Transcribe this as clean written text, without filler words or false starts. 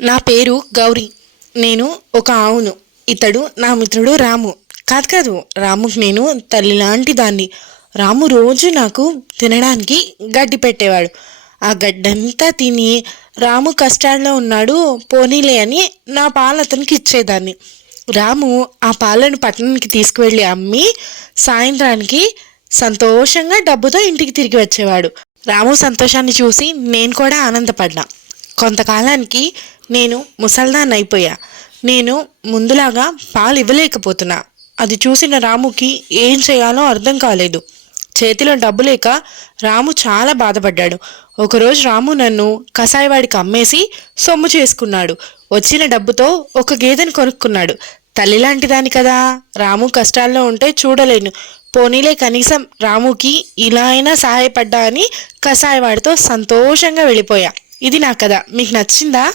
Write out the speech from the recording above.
నా పేరు గౌరీ. నేను ఒక ఆవును. ఇతడు నా మిత్రుడు రాము. కాదు కాదు, రాముకి నేను తల్లి లాంటి దాన్ని. రాము రోజు నాకు తినడానికి గడ్డి పెట్టేవాడు. ఆ గడ్డంతా తిని రాము కష్టాల్లో ఉన్నాడు పోనీలే అని నా పాలు అతనికి ఇచ్చేదాన్ని. రాము ఆ పాలను పట్టణానికి తీసుకువెళ్ళి అమ్మి సాయంత్రానికి సంతోషంగా డబ్బుతో ఇంటికి తిరిగి వచ్చేవాడు. రాము సంతోషాన్ని చూసి నేను కూడా ఆనందపడ్డా. కొంతకాలానికి నేను ముసల్దాన్ని అయిపోయా. నేను ముందులాగా పాలు ఇవ్వలేకపోతున్నా. అది చూసిన రాముకి ఏం చేయాలో అర్థం కాలేదు. చేతిలో డబ్బు లేక రాము చాలా బాధపడ్డాడు. ఒకరోజు రాము నన్ను కసాయివాడికి అమ్మేసి సొమ్ము చేసుకున్నాడు. వచ్చిన డబ్బుతో ఒక గేదెని కొనుక్కున్నాడు. తల్లిలాంటి దాని కదా, రాము కష్టాల్లో ఉంటే చూడలేను. పోనీలే కనీసం రాముకి ఇలా అయినా సహాయపడ్డా అని కసాయివాడితో సంతోషంగా వెళ్ళిపోయా. ఇది నా కథ. మీకు నచ్చిందా?